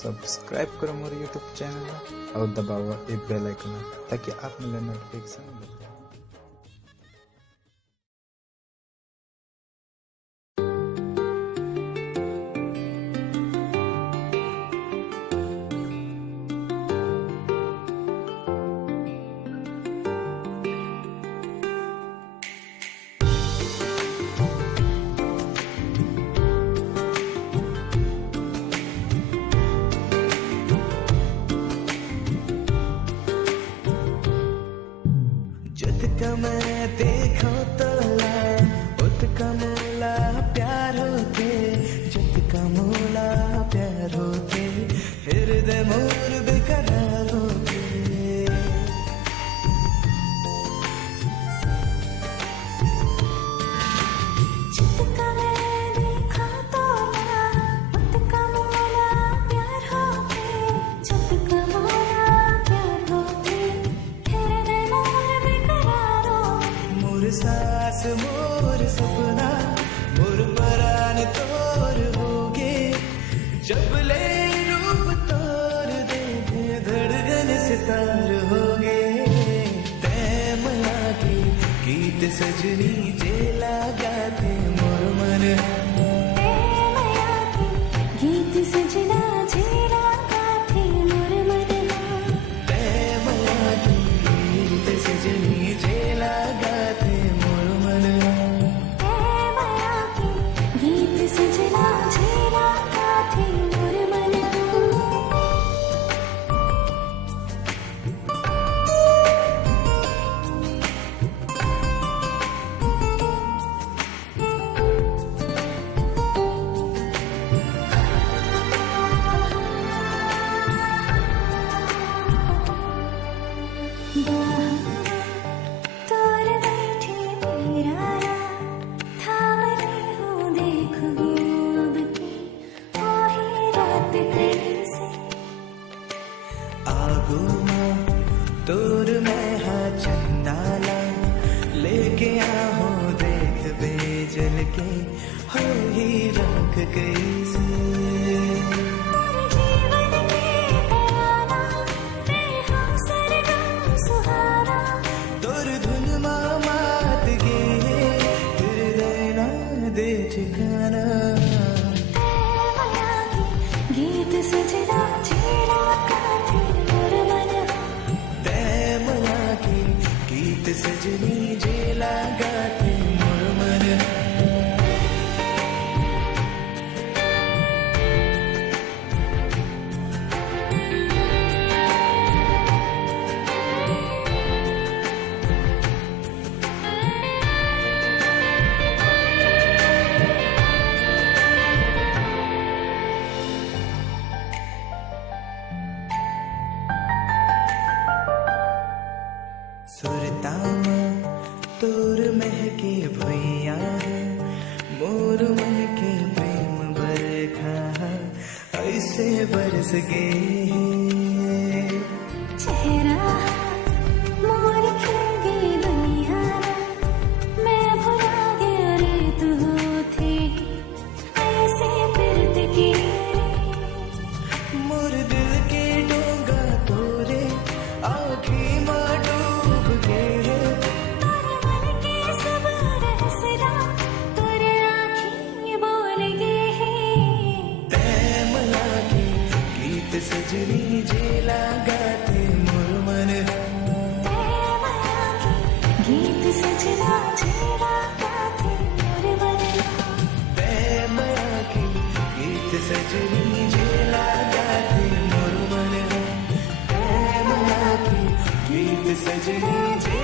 Subscribe करो मोर YouTube channel और दबाओ ए बेल आइकन ताकि आप मिले नोटिफिकेशन मिले। जितका मैं देखो तोला उतका मोला प्यार होते, जितका मोला प्यार होते हृदय मोर बेकरार होते। जितका मैं देखो तोला उतका मोला प्यार होते, जितका मोला प्यार होते हृदय मोर बेकरार होते। मोर सास मोर सपना मोर परान तोर होगे, जब ले रूप तोर देखे धड़कन सितार होगे। तै माया की गीत सजनी जे लगाते मोर मन, माया की गीत सजना जेरा गाथे मोर मन। तै माया की गीत सजनी जे लगाते मोर मन। माया की गीत सजना जेरा गाथे मोर मन। तोर बैठे मेरा थाम ले हूँ देख अब की वही रात कैसे। आगो माँ तोर मैं हाँ चंदाला लेके आहो देख बेजल के हो ही रख कैसे। जीवन के तराना मैं हम सरगम सुहाना। तोर धुन माँ मात गे हृदय ना दे ठिकाना। माया की गीत सजना जेरा गाथे मोर मन। तै माया की गीत सजनी जे लगाते मोर मन। सुरतामा तोर महके भैया मोर मन के प्रेम बरखा ऐसे बरस गए। चेहरा मोर खिल गई दुनिया, मैं भुला गया रे तू थे ऐसे फिरत की। मोर दिल के डोंगा तोरे आँखी माँ डूब गए। तोरे मन के सब रहस्या तोरे आँखी बोल गए। तै माया की गीत सजनी जे लगाते मोर मन। माया की गीत सजना जेरा गाथे मोर मन। तै माया की गीत सजनी जे लगाते मोर मन। तै माया की गीत सजनी जे